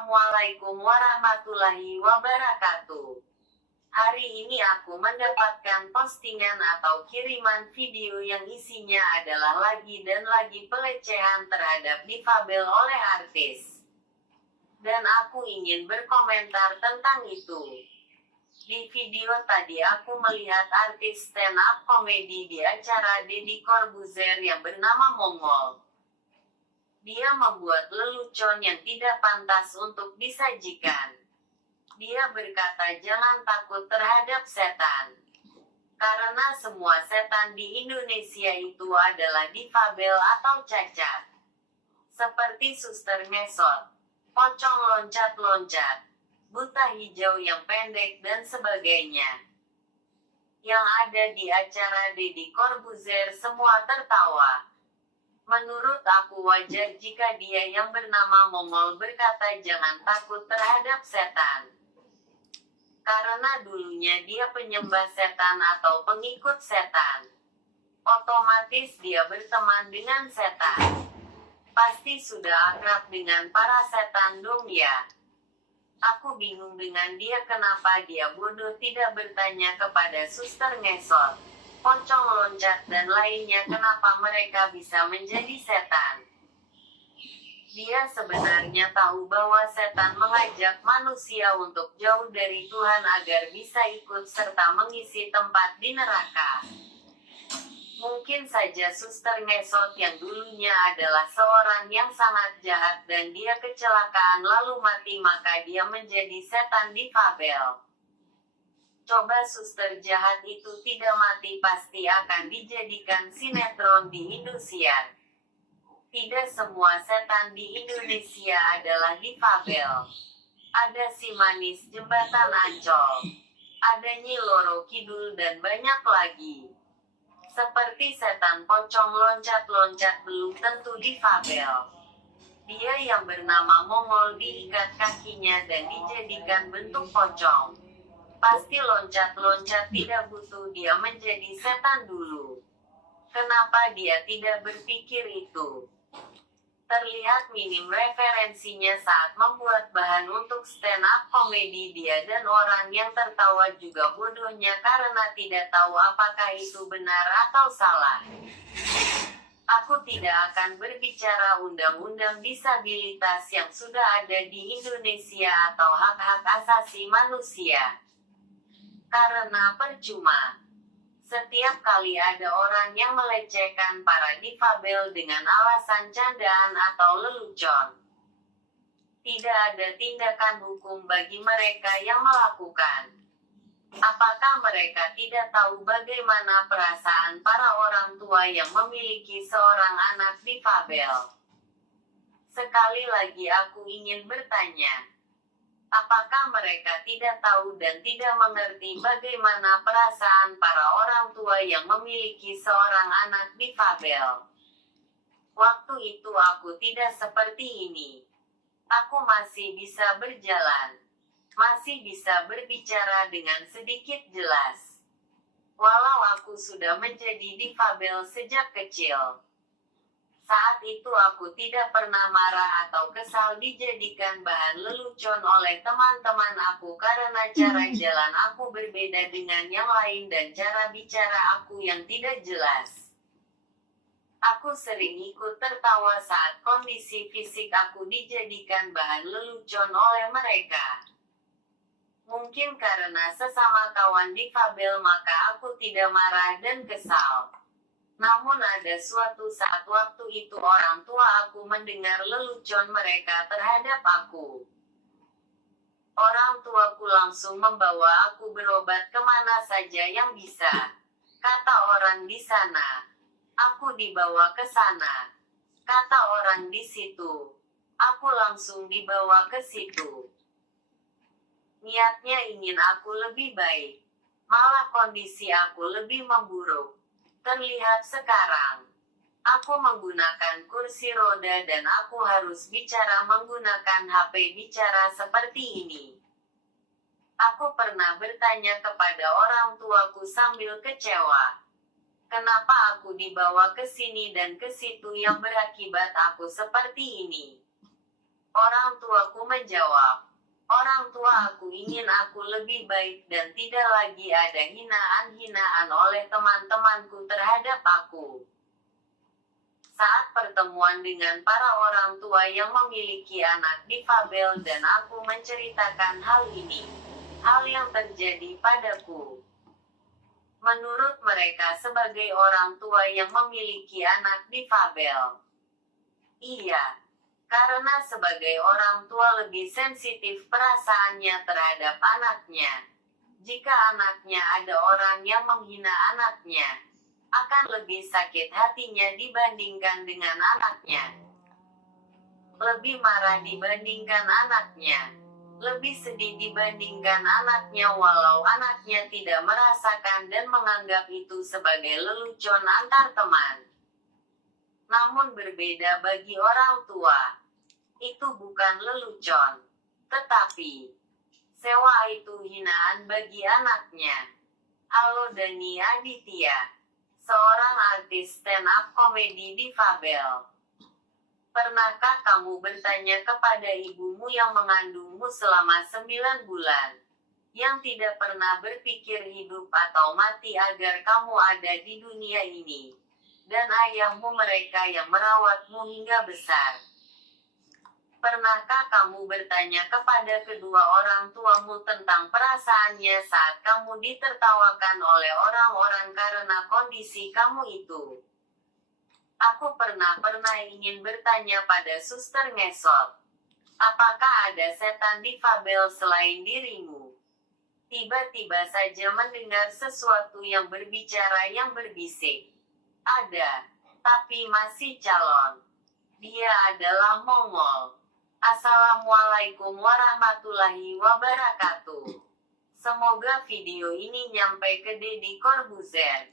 Assalamualaikum warahmatullahi wabarakatuh. Hari ini aku mendapatkan postingan atau kiriman video yang isinya adalah lagi dan lagi pelecehan terhadap difabel oleh artis. Dan aku ingin berkomentar tentang itu. Di video tadi aku melihat artis stand up komedi di acara Deddy Corbuzier yang bernama Mongol. Dia membuat lelucon yang tidak pantas untuk disajikan. Dia berkata jangan takut terhadap setan. Karena semua setan di Indonesia itu adalah difabel atau cacat. Seperti suster ngesot, pocong loncat-loncat, buta hijau yang pendek dan sebagainya. Yang ada di acara Deddy Corbuzier semua tertawa. Menurut aku wajar jika dia yang bernama Mongol berkata jangan takut terhadap setan. Karena dulunya dia penyembah setan atau pengikut setan. Otomatis dia berteman dengan setan. Pasti sudah akrab dengan para setan dong ya. Aku bingung dengan dia kenapa dia bodoh tidak bertanya kepada suster ngesot, pocong loncat dan lainnya kenapa mereka bisa menjadi setan. Dia sebenarnya tahu bahwa setan mengajak manusia untuk jauh dari Tuhan agar bisa ikut serta mengisi tempat di neraka. Mungkin saja suster ngesot yang dulunya adalah seorang yang sangat jahat dan dia kecelakaan lalu mati maka dia menjadi setan difabel. Coba suster jahat itu tidak mati pasti akan dijadikan sinetron di Indosiar. Tidak semua setan di Indonesia adalah difabel. Ada si manis jembatan Ancol. Ada Nyi Loro Kidul dan banyak lagi. Seperti setan pocong loncat-loncat belum tentu difabel. Dia yang bernama Mongol diikat kakinya dan dijadikan bentuk pocong. Pasti loncat-loncat tidak butuh dia menjadi setan dulu. Kenapa dia tidak berpikir itu? Terlihat minim referensinya saat membuat bahan untuk stand up komedi dia dan orang yang tertawa juga bodohnya karena tidak tahu apakah itu benar atau salah. Aku tidak akan berbicara undang-undang disabilitas yang sudah ada di Indonesia atau hak-hak asasi manusia. Karena percuma. Setiap kali ada orang yang melecehkan para difabel dengan alasan candaan atau lelucon. Tidak ada tindakan hukum bagi mereka yang melakukan. Apakah mereka tidak tahu bagaimana perasaan para orang tua yang memiliki seorang anak difabel? Sekali lagi aku ingin bertanya. Apakah mereka tidak tahu dan tidak mengerti bagaimana perasaan para orang tua yang memiliki seorang anak difabel? Waktu itu aku tidak seperti ini. Aku masih bisa berjalan. Masih bisa berbicara dengan sedikit jelas. Walau aku sudah menjadi difabel sejak kecil. Saat itu aku tidak pernah marah atau kesal dijadikan bahan lelucon oleh teman-teman aku karena cara jalan aku berbeda dengan yang lain dan cara bicara aku yang tidak jelas. Aku sering ikut tertawa saat kondisi fisik aku dijadikan bahan lelucon oleh mereka. Mungkin karena sesama kawan difabel maka aku tidak marah dan kesal. Namun ada suatu saat waktu itu orang tua aku mendengar lelucon mereka terhadap aku. Orang tuaku langsung membawa aku berobat kemana saja yang bisa. Kata orang di sana. Aku dibawa ke sana. Kata orang di situ. Aku langsung dibawa ke situ. Niatnya ingin aku lebih baik. Malah kondisi aku lebih memburuk. Terlihat sekarang. Aku menggunakan kursi roda dan aku harus bicara menggunakan HP bicara seperti ini. Aku pernah bertanya kepada orang tuaku sambil kecewa. Kenapa aku dibawa ke sini dan ke situ yang berakibat aku seperti ini? Orang tuaku menjawab, orang tua aku ingin aku lebih baik dan tidak lagi ada hinaan-hinaan oleh teman-temanku terhadap aku. Saat pertemuan dengan para orang tua yang memiliki anak difabel dan aku menceritakan hal ini, hal yang terjadi padaku. Menurut mereka sebagai orang tua yang memiliki anak difabel. Iya, karena sebagai orang tua lebih sensitif perasaannya terhadap anaknya. Jika anaknya ada orang yang menghina anaknya, akan lebih sakit hatinya dibandingkan dengan anaknya. Lebih marah dibandingkan anaknya. Lebih sedih dibandingkan anaknya walau anaknya tidak merasakan dan menganggap itu sebagai lelucon antar teman. Namun berbeda bagi orang tua. Itu bukan lelucon. Tetapi, sewa itu hinaan bagi anaknya. Halo Dani Aditya, seorang artis stand-up komedi difabel. Pernahkah kamu bertanya kepada ibumu yang mengandungmu selama 9 bulan, yang tidak pernah berpikir hidup atau mati agar kamu ada di dunia ini, dan ayahmu mereka yang merawatmu hingga besar? Pernahkah kamu bertanya kepada kedua orang tuamu tentang perasaannya saat kamu ditertawakan oleh orang-orang karena kondisi kamu itu? Aku pernah ingin bertanya pada suster ngesot. Apakah ada setan difabel selain dirimu? Tiba-tiba saja mendengar sesuatu yang berbicara yang berbisik. Ada, tapi masih calon. Dia adalah Mongol. Assalamualaikum warahmatullahi wabarakatuh. Semoga video ini nyampe ke Deddy Corbuzier.